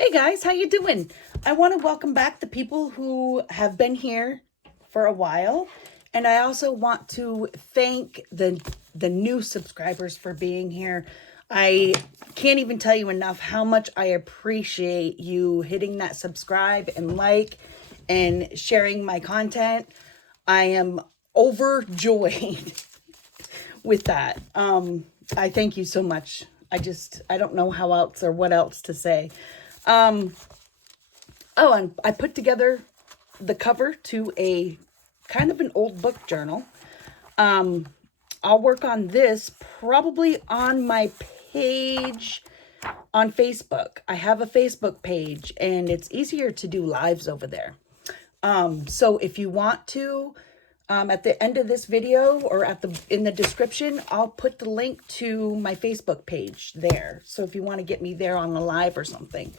Hey guys, how you doing? I want to welcome back the people who have been here for a while, and I also want to thank the new subscribers for being here. I can't even tell you enough how much I appreciate you hitting that subscribe and like and sharing my content. I am overjoyed with that. I thank you so much. I don't know how else or what else to say. Oh, and I put together the cover to a kind of an old book journal. I'll work on this probably on my page on Facebook. I have a Facebook page and it's easier to do lives over there. So if you want to, at the end of this video or in the description, I'll put the link to my Facebook page there. So if you want to get me there on a live or something.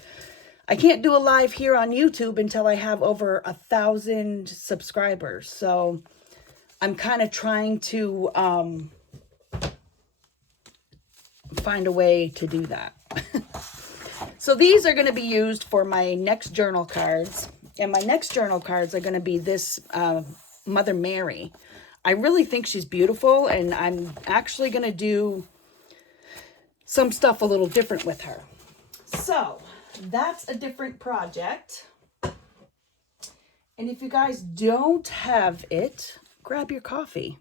I can't do a live here on YouTube until I have over 1,000 subscribers. So I'm kind of trying to find a way to do that. So these are going to be used for my next journal cards. And my next journal cards are going to be this Mother Mary. I really think she's beautiful. And I'm actually going to do some stuff a little different with her. So that's a different project. And if you guys don't have it, grab your coffee.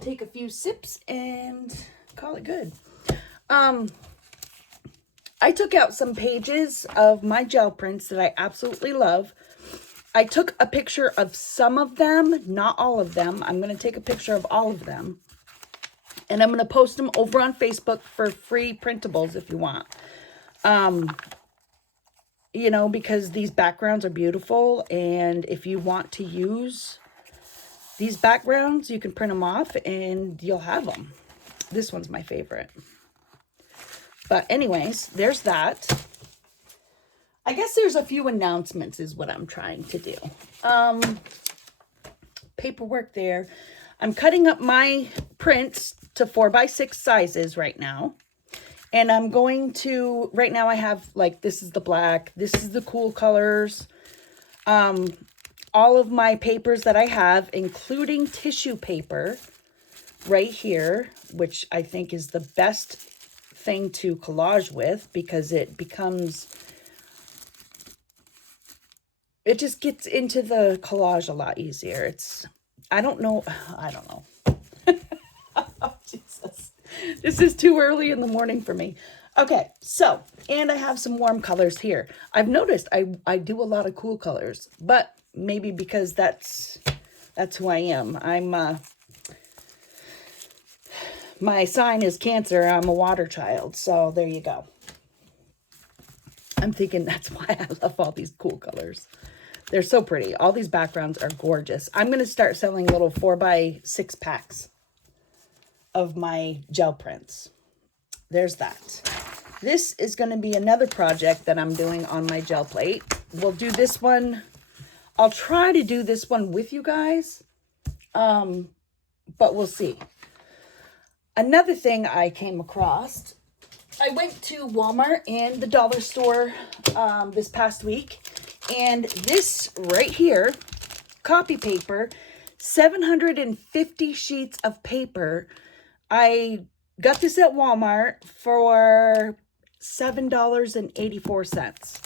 Take a few sips and call it good. I took out some pages of my gel prints that I absolutely love. I took a picture of some of them, not all of them. I'm going to take a picture of all of them. And I'm going to post them over on Facebook for free printables if you want. You know, because these backgrounds are beautiful. And if you want to use these backgrounds, you can print them off and you'll have them. This one's my favorite. But anyways, there's that. I guess there's a few announcements is what I'm trying to do. Paperwork there. I'm cutting up my prints to 4x6 sizes right now. And I'm going to, right now I have like, this is the black, this is the cool colors. All of my papers that I have, including tissue paper right here, which I think is the best thing to collage with because it becomes, it just gets into the collage a lot easier. I don't know. Oh, Jesus. This is too early in the morning for me. Okay, so, and I have some warm colors here. I've noticed I do a lot of cool colors, but maybe because that's who I am. My sign is Cancer. I'm a water child, so there you go. I'm thinking that's why I love all these cool colors. They're so pretty. All these backgrounds are gorgeous. I'm going to start selling little 4x6 packs of my gel prints. There's that. This is going to be another project that I'm doing on my gel plate. We'll do this one. I'll try to do this one with you guys, but we'll see. Another thing I came across, I went to Walmart and the dollar store this past week, and this right here, copy paper, 750 sheets of paper. I got this at Walmart for $7.84.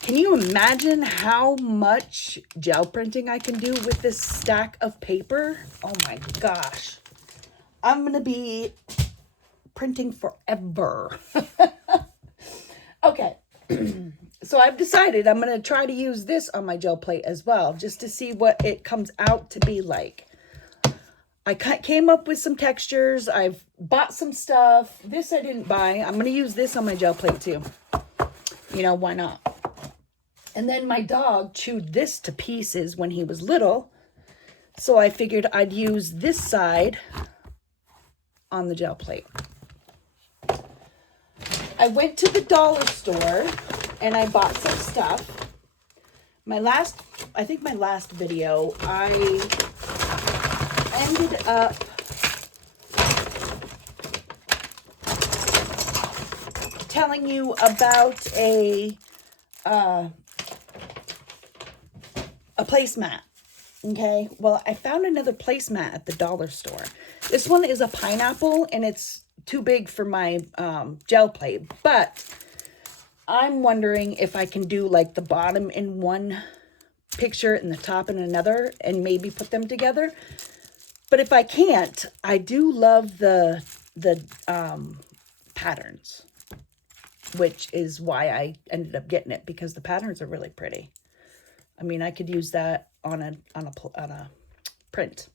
Can you imagine how much gel printing I can do with this stack of paper? Oh my gosh. I'm going to be printing forever. Okay. So I've decided I'm going to try to use this on my gel plate as well, just to see what it comes out to be like. I came up with some textures. I've bought some stuff. This I didn't buy. I'm going to use this on my gel plate too. You know, why not? And then my dog chewed this to pieces when he was little. So I figured I'd use this side on the gel plate. I went to the dollar store and I bought some stuff. I think my last video, I ended up telling you about a placemat. Okay, well, I found another placemat at the dollar store. This one is a pineapple, and it's too big for my gel plate, but I'm wondering if I can do like the bottom in one picture and the top in another, and maybe put them together. But if I can't, I do love the patterns, which is why I ended up getting it, because the patterns are really pretty. I mean, I could use that on a print.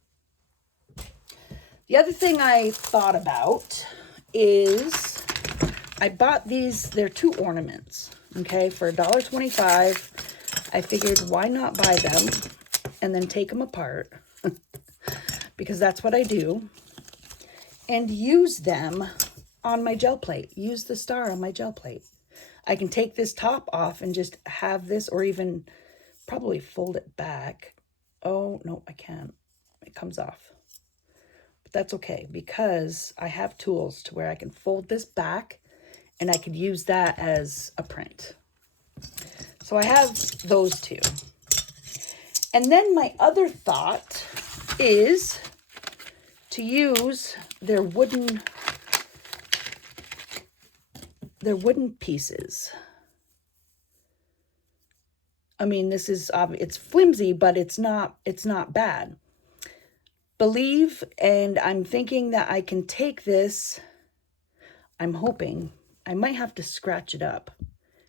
The other thing I thought about is I bought these. They're 2 ornaments, okay, for $1.25. I figured, why not buy them and then take them apart, because that's what I do, and use them on my gel plate. Use the star on my gel plate. I can take this top off and just have this, or even probably fold it back. Oh, no, I can't. It comes off. But that's okay, because I have tools to where I can fold this back and I could use that as a print. So I have those 2. And then my other thought is to use their wooden pieces. I mean, this is it's flimsy, but it's not bad. Believe, and I'm thinking that I can take this. I'm hoping I might have to scratch it up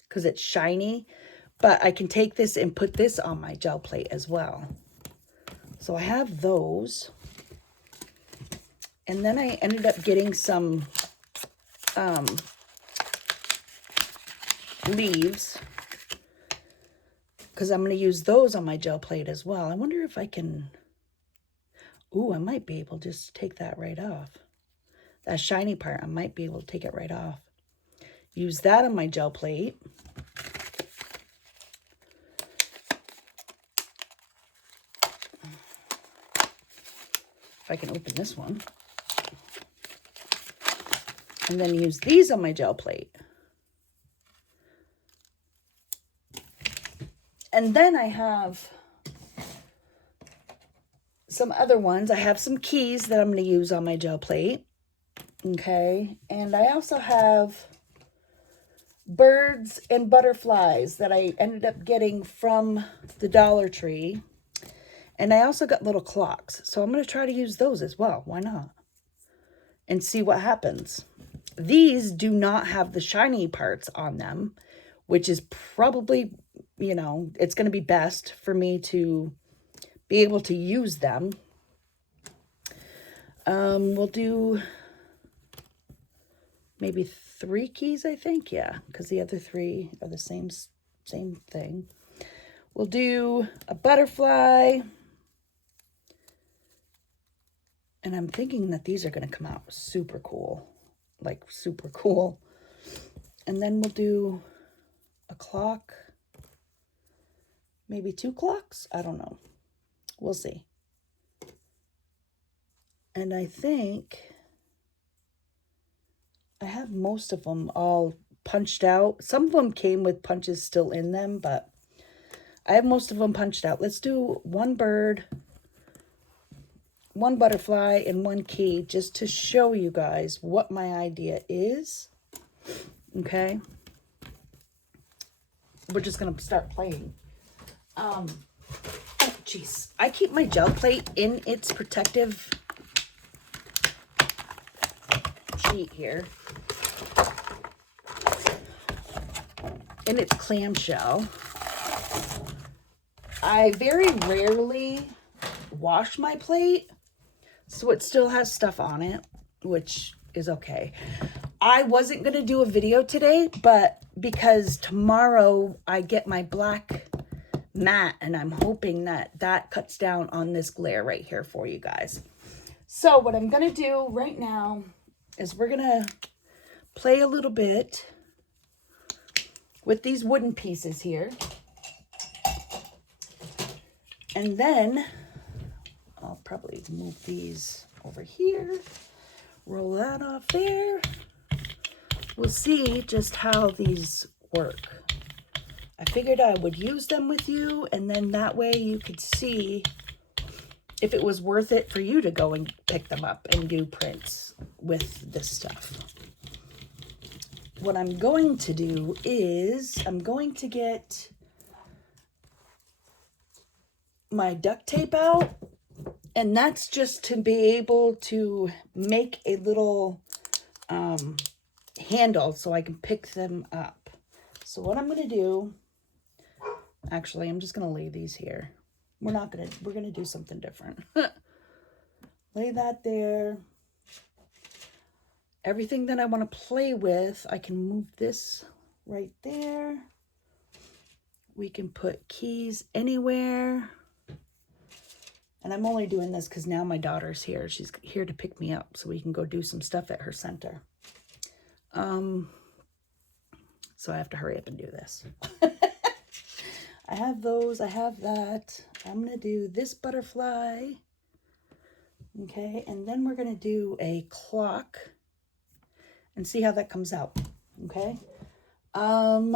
because it's shiny, but I can take this and put this on my gel plate as well. So I have those. And then I ended up getting some leaves, because I'm going to use those on my gel plate as well. I wonder if I can, ooh, I might be able to just take that right off. That shiny part, I might be able to take it right off. Use that on my gel plate. If I can open this one. And then use these on my gel plate. And then I have some other ones. I have some keys that I'm going to use on my gel plate. Okay. And I also have birds and butterflies that I ended up getting from the Dollar Tree. And I also got little clocks. So I'm going to try to use those as well. Why not? And see what happens. These do not have the shiny parts on them, which is probably, you know, it's going to be best for me to be able to use them. We'll do maybe 3 keys, I think. Yeah, because the other 3 are the same thing. We'll do a butterfly. And I'm thinking that these are going to come out super cool. Like, super cool. And then we'll do a clock. Maybe 2 clocks? I don't know. We'll see. And I think I have most of them all punched out. Some of them came with punches still in them, but I have most of them punched out. Let's do 1 bird, 1 butterfly, and 1 key, just to show you guys what my idea is. Okay. We're just going to start playing. Oh, jeez. I keep my gel plate in its protective sheet here. In its clamshell. I very rarely wash my plate, so it still has stuff on it, which is okay. I wasn't going to do a video today, but because tomorrow I get my black matte, and I'm hoping that that cuts down on this glare right here for you guys. So what I'm going to do right now is we're going to play a little bit with these wooden pieces here. And then I'll probably move these over here, roll that off there, we'll see just how these work. I figured I would use them with you, and then that way you could see if it was worth it for you to go and pick them up and do prints with this stuff. What I'm going to do is I'm going to get my duct tape out, and that's just to be able to make a little handle so I can pick them up. So what I'm going to do, actually, I'm just going to lay these here. We're going to do something different. Lay that there. Everything that I want to play with, I can move this right there. We can put keys anywhere. And I'm only doing this because now my daughter's here. She's here to pick me up so we can go do some stuff at her center. So I have to hurry up and do this. I have those. I have that. I'm going to do this butterfly. Okay. And then we're going to do a clock and see how that comes out. Okay. I'm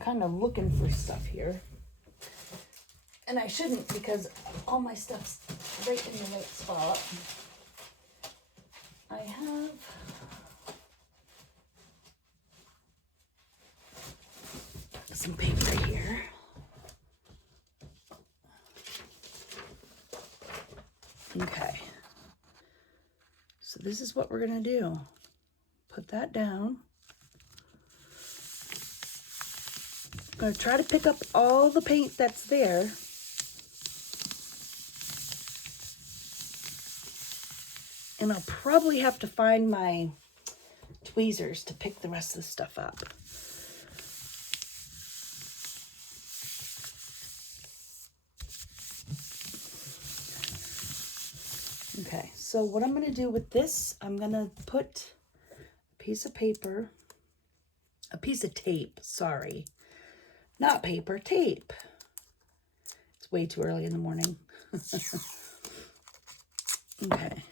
kind of looking for stuff here. And I shouldn't because all my stuff's right in the right spot. I have some paper here. Okay. So this is what we're going to do. Put that down. I'm going to try to pick up all the paint that's there. And I'll probably have to find my tweezers to pick the rest of the stuff up. Okay, so what I'm going to do with this, I'm going to put a piece of tape, sorry. Not paper, tape. It's way too early in the morning. Okay.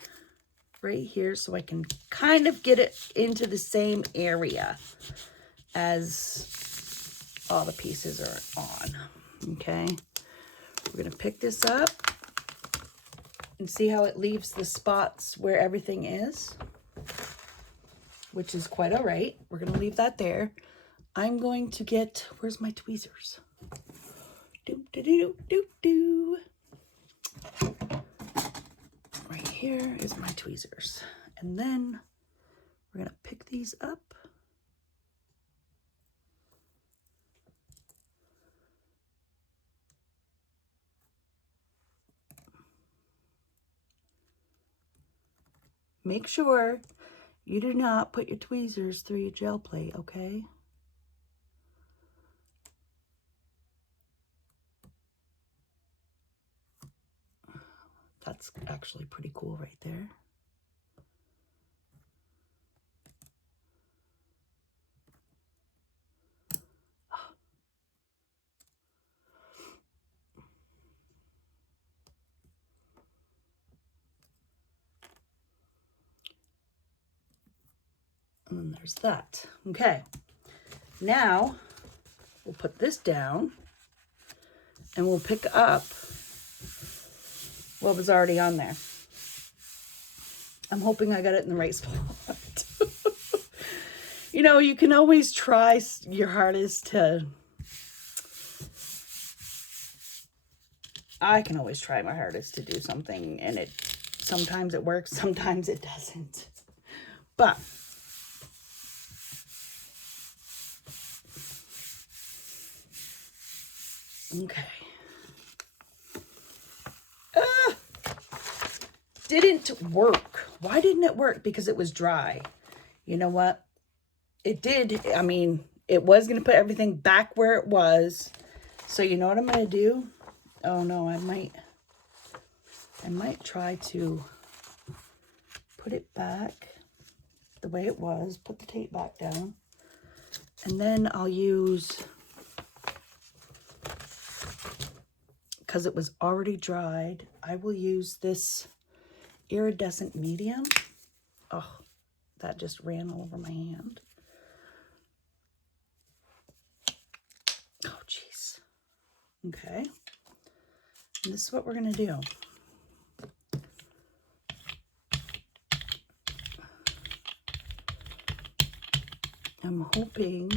Right here so I can kind of get it into the same area as all the pieces are on. Okay. We're going to pick this up and see how it leaves the spots where everything is, which is quite all right. We're going to leave that there. I'm going to get, where's my tweezers? Right here is my tweezers. And then we're going to pick these up. Make sure you do not put your tweezers through your gel plate, okay? That's actually pretty cool right there. And then there's that. Okay. Now we'll put this down and we'll pick up what was already on there. I'm hoping I got it in the right spot. You know, you can always try your hardest to... I can always try my hardest to do something, and sometimes it works, sometimes it doesn't. But okay. Didn't work. Why didn't it work? Because it was dry. You know what? It did. I mean, it was going to put everything back where it was. So you know what I'm going to do? Oh no, I might try to put it back the way it was. Put the tape back down. And then I'll use, because it was already dried, I will use this iridescent medium. Oh, That just ran all over my hand. Oh, jeez. Okay. And this is what we're going to do. I'm hoping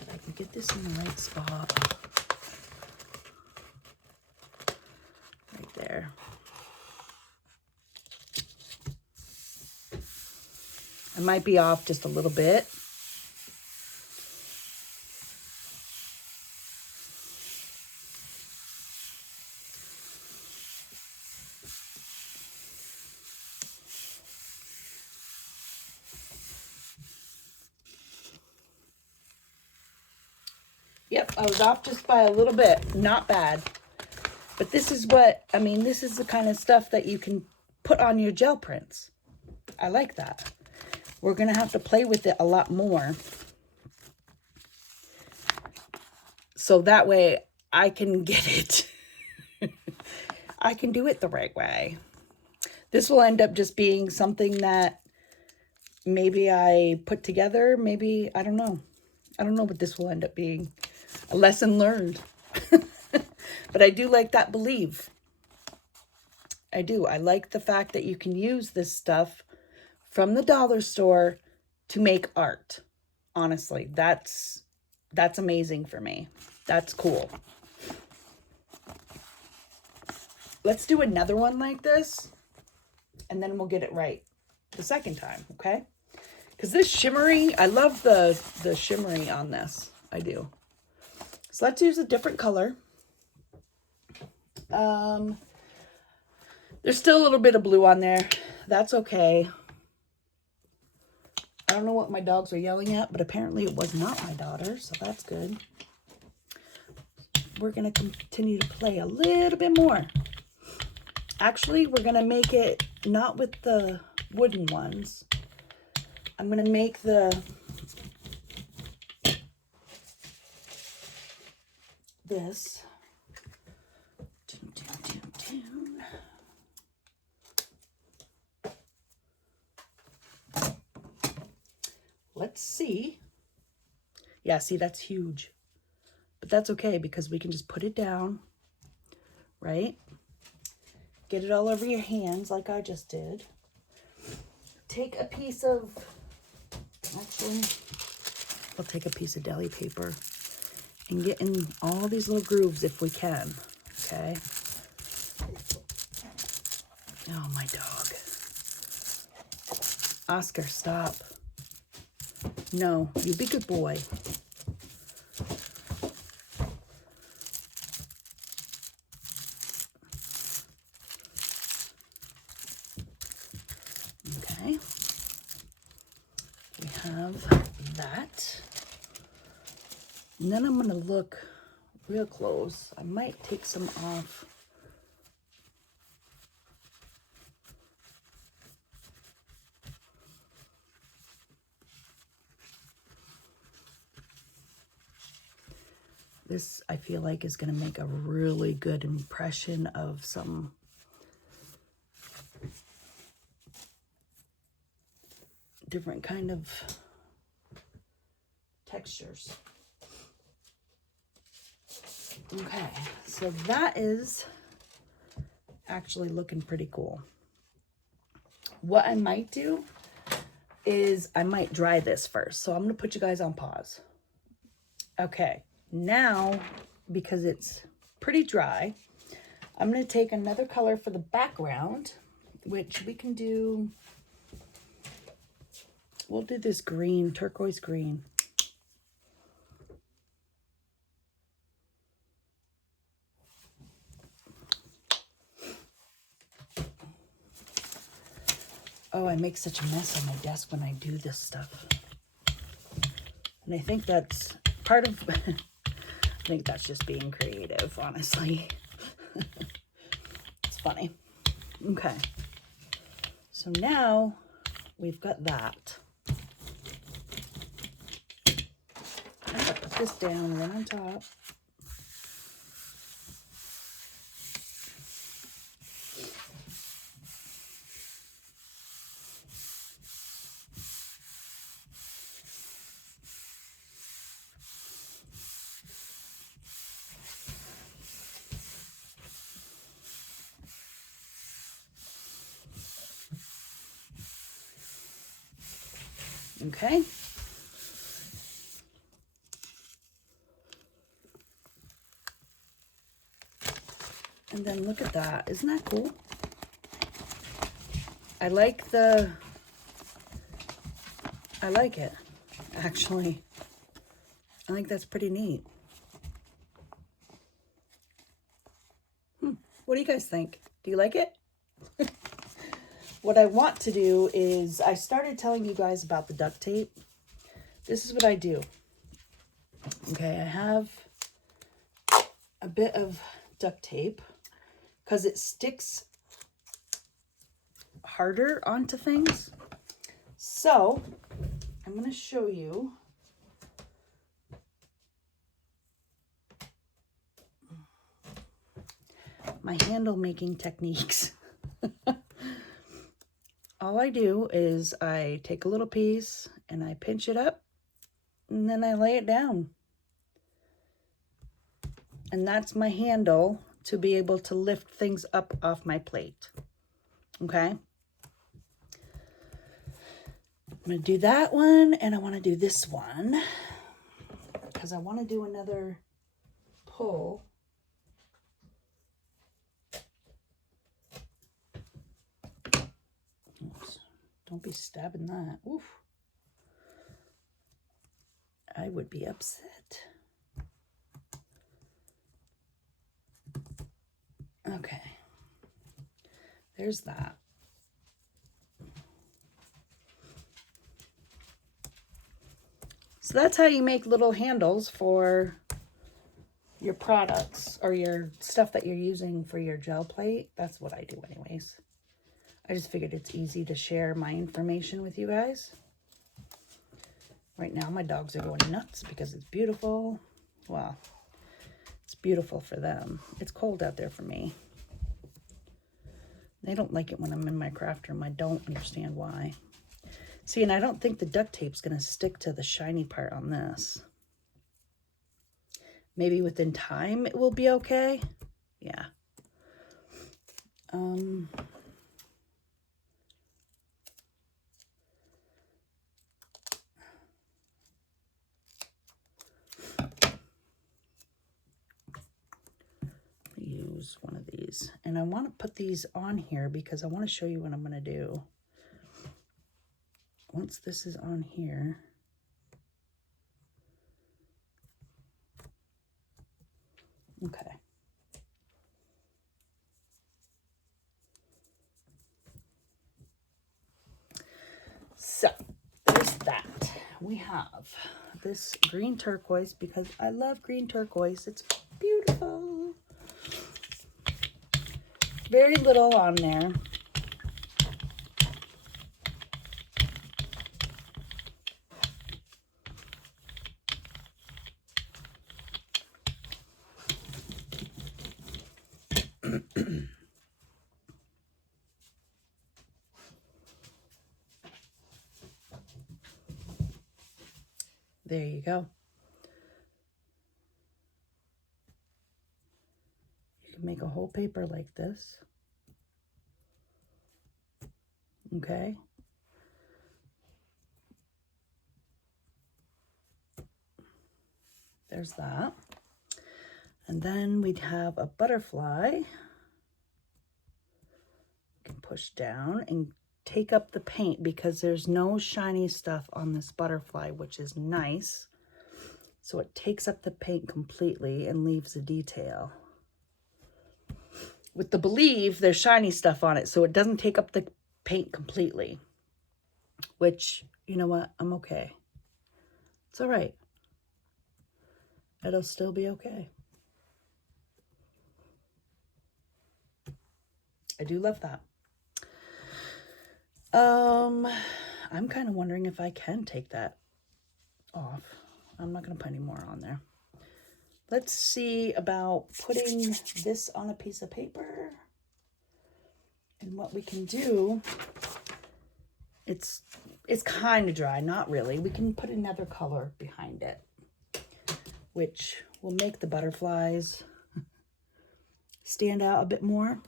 that I can get this in the right spot. Right there. I might be off just a little bit. Yep, I was off just by a little bit. Not bad. But this is what, I mean, this is the kind of stuff that you can put on your gel prints. I like that. We're going to have to play with it a lot more. So that way I can get it. I can do it the right way. This will end up just being something that maybe I put together. Maybe, I don't know. I don't know what this will end up being. A lesson learned. But I do like that believe. I do. I like the fact that you can use this stuff from the dollar store to make art. Honestly, that's amazing for me. That's cool. Let's do another one like this, and then we'll get it right the second time, okay? Because this shimmery, I love the shimmery on this. I do. So let's use a different color. There's still a little bit of blue on there. That's okay. I don't know what my dogs are yelling at, but apparently it was not my daughter, so that's good. We're going to continue to play a little bit more. Actually, we're going to make it not with the wooden ones. I'm going to make this. Let's see. Yeah, see, that's huge. But that's okay because we can just put it down, right? Get it all over your hands like I just did. Take a piece of, actually, I'll take a piece of deli paper and get in all these little grooves if we can, okay? Oh, my dog. Oscar, stop. No, you be good boy. Okay. We have that. And then I'm going to look real close. I might take some off. This, I feel like, is going to make a really good impression of some different kind of textures. Okay, so that is actually looking pretty cool. What I might do is I might dry this first. So I'm going to put you guys on pause. Okay. Now, because it's pretty dry, I'm going to take another color for the background, which we can do, we'll do this green, turquoise green. Oh, I make such a mess on my desk when I do this stuff. And I think that's part of... I think that's just being creative, honestly. It's funny. Okay. So now we've got that. I'm going to put this down right on top. Okay. And then look at that. Isn't that cool? I like it, actually. I think that's pretty neat. What do you guys think? Do you like it? What I want to do is, I started telling you guys about the duct tape. This is what I do. Okay, I have a bit of duct tape because it sticks harder onto things. So I'm going to show you my handle making techniques. All I do is I take a little piece and I pinch it up and then I lay it down. And that's my handle to be able to lift things up off my plate. Okay? I'm going to do that one, and I want to do this one because I want to do another pull. Oops. Don't be stabbing that. Oof. I would be upset. Okay. There's that. So that's how you make little handles for your products or your stuff that you're using for your gel plate. That's what I do anyways. I just figured it's easy to share my information with you guys. Right now my dogs are going nuts because it's beautiful. Well, it's beautiful for them. It's cold out there for me. They don't like it when I'm in my craft room. I don't understand why. See, and I don't think the duct tape's going to stick to the shiny part on this. Maybe within time it will be okay. Yeah. Use one of these, and I want to put these on here because I want to show you what I'm going to do. Once this is on here, okay. So there's that. We have this green turquoise because I love green turquoise. It's beautiful. Very little on there. There you go. You can make a whole paper like this. Okay. There's that. And then we'd have a butterfly. You can push down and take up the paint because there's no shiny stuff on this butterfly, which is nice. So it takes up the paint completely and leaves the detail. With the Believe, there's shiny stuff on it, so it doesn't take up the paint completely. Which, you know what? I'm okay. It's all right. It'll still be okay. I do love that. I'm kind of wondering if I can take that off. I'm not going to put any more on there. Let's see about putting this on a piece of paper. And what we can do, it's kind of dry, not really. We can put another color behind it, which will make the butterflies stand out a bit more.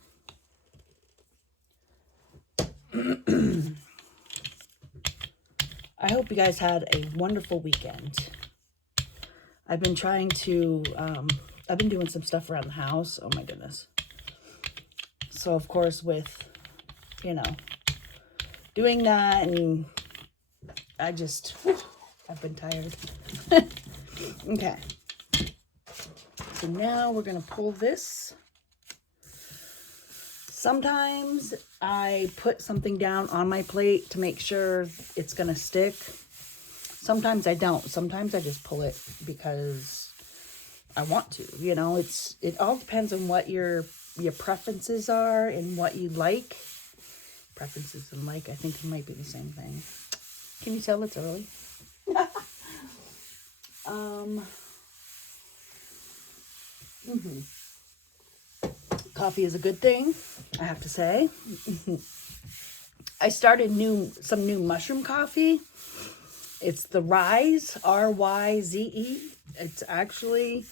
I hope you guys had a wonderful weekend. I've been trying to, I've been doing some stuff around the house. Oh my goodness. So of course with, you know, doing that, and I just, whew, I've been tired. Okay. So now we're going to pull this. Sometimes I put something down on my plate to make sure it's going to stick. Sometimes I don't. Sometimes I just pull it because I want to. You know, it all depends on what your preferences are and what you like. Preferences and like, I think it might be the same thing. Can you tell it's early? Coffee is a good thing, I have to say. I started some new mushroom coffee. It's the Rise, R-Y-Z-E. It's actually,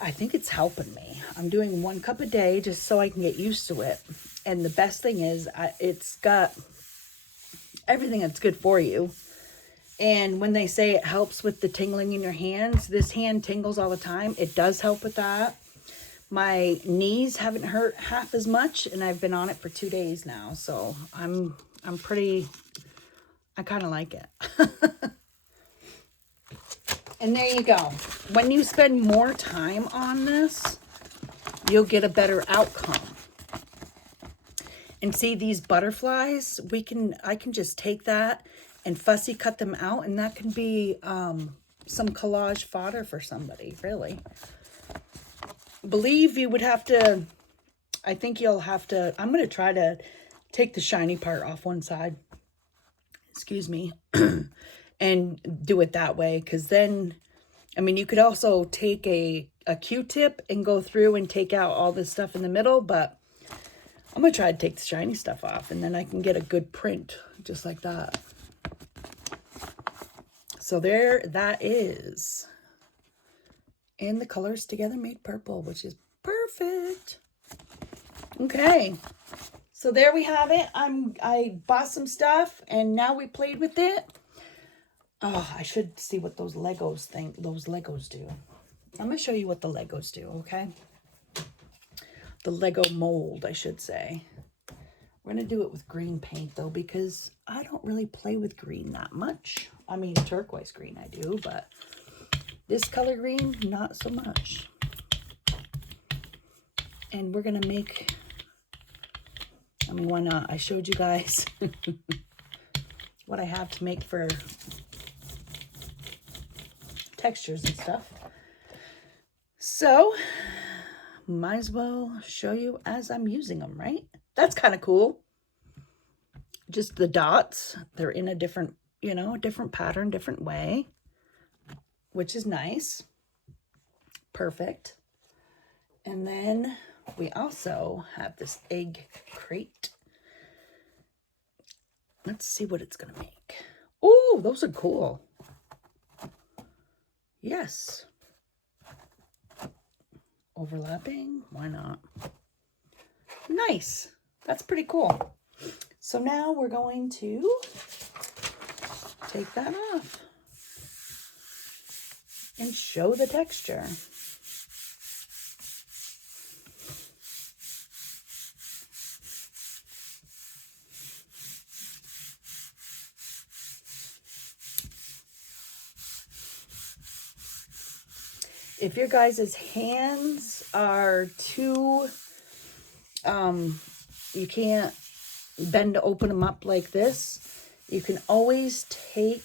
I think it's helping me. I'm doing 1 cup a day just so I can get used to it. And the best thing is it's got everything that's good for you. And when they say it helps with the tingling in your hands, this hand tingles all the time. It does help with that. My knees haven't hurt half as much, and I've been on it for 2 days now. So I'm pretty, I kind of like it. And there you go. When you spend more time on this, you'll get a better outcome. And see these butterflies, I can just take that and fussy cut them out, and that can be some collage fodder for somebody, really. Believe you would have to, I think you'll have to, I'm going to try to take the shiny part off one side, excuse me, and do it that way. Because then, I mean, you could also take a Q-tip and go through and take out all this stuff in the middle, but I'm going to try to take the shiny stuff off, and then I can get a good print just like that. So there that is. And the colors together made purple, which is perfect. Okay. So there we have it. I bought some stuff and now we played with it. Oh, I should see what those Legos do. I'm going to show you what the Legos do, okay? The Lego mold, I should say. We're going to do it with green paint though, because I don't really play with green that much. I mean, turquoise green I do, but this color green, not so much. And we're going to make, I mean, why not? I showed you guys what I have to make for textures and stuff. So, might as well show you as I'm using them, right? That's kind of cool. Just the dots, they're in a different, you know, different pattern, different way, which is nice. Perfect. And then we also have this egg crate. Let's see what it's going to make. Oh, those are cool. Yes. Overlapping. Why not? Nice. That's pretty cool. So now we're going to take that off and show the texture. If your guys' hands are too, you can't bend to open them up like this, you can always take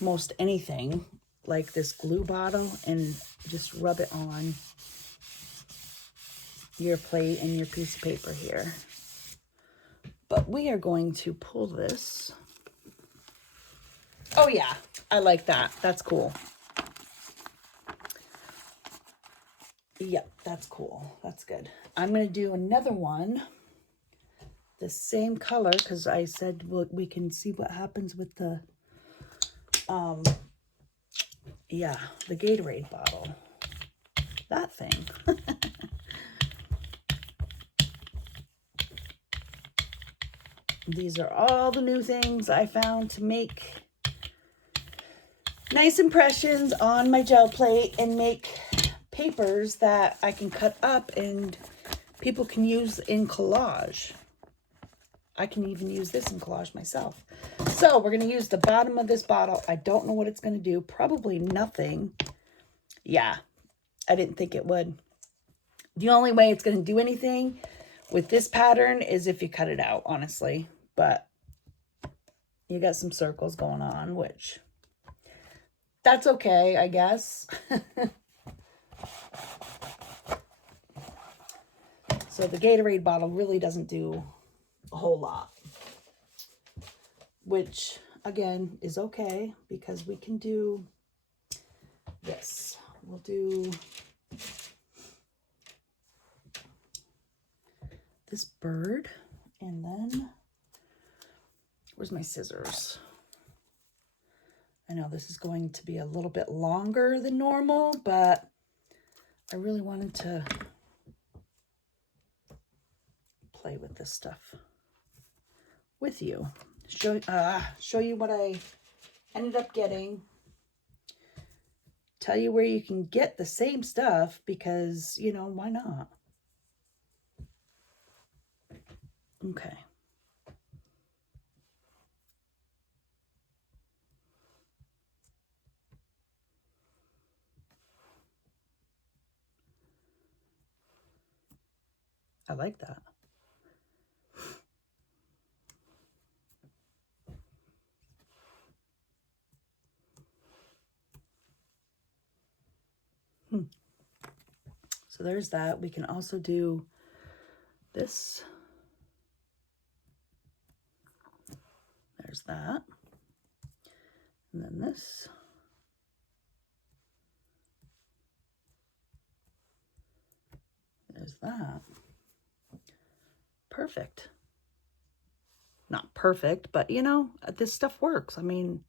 most anything like this glue bottle and just rub it on your plate and your piece of paper here. But we are going to pull this. Oh yeah, I like that. That's cool. Yep, that's cool. That's good. I'm going to do another one, the same color, because I said we can see what happens with the, yeah, the Gatorade bottle. That thing. These are all the new things I found to make nice impressions on my gel plate and make papers that I can cut up and people can use in collage. I can even use this in collage myself. So we're going to use the bottom of this bottle. I don't know what it's going to do. Probably nothing. Yeah, I didn't think it would. The only way it's going to do anything with this pattern is if you cut it out, honestly. But you got some circles going on, which that's okay, I guess. So the Gatorade bottle really doesn't do a whole lot, which again is okay because we can do this. We'll do this bird, and then where's my scissors? I know this is going to be a little bit longer than normal, but I really wanted to play with this stuff with you. Show you what I ended up getting. Tell you where you can get the same stuff because, you know, why not? Okay. I like that. So there's that. We can also do this. There's that. And then this. There's that. Perfect. Not perfect, but you know, this stuff works. I mean,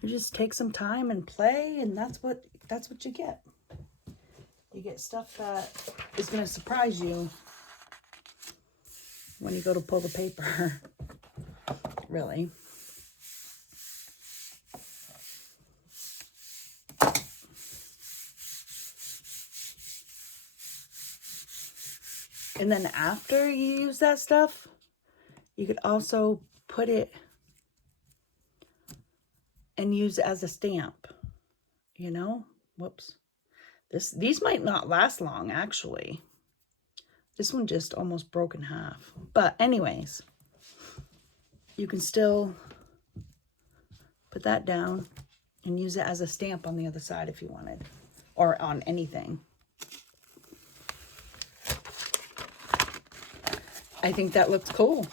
you just take some time and play, and that's what you get. You get stuff that is going to surprise you when you go to pull the paper. Really. And then after you use that stuff, you could also put it and use it as a stamp, you know? Whoops. These might not last long, actually. This one just almost broke in half. But anyways, you can still put that down and use it as a stamp on the other side if you wanted, or on anything. I think that looks cool.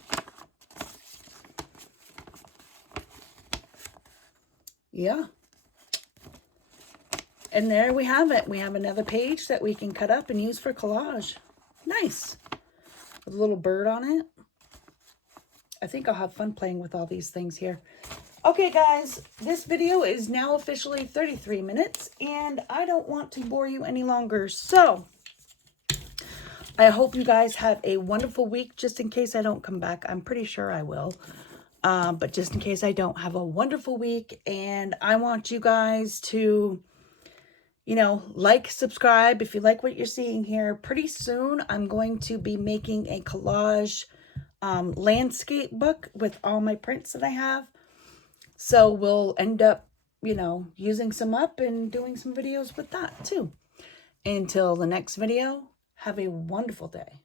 Yeah. And there we have it. We have another page that we can cut up and use for collage. Nice. With a little bird on it. I think I'll have fun playing with all these things here. Okay, guys, this video is now officially 33 minutes, and I don't want to bore you any longer. So I hope you guys have a wonderful week. Just in case I don't come back, I'm pretty sure I will. But just in case I don't, have a wonderful week. And I want you guys to, you know, like, subscribe if you like what you're seeing here. Pretty soon, I'm going to be making a collage landscape book with all my prints that I have. So we'll end up, you know, using some up and doing some videos with that too. Until the next video, have a wonderful day.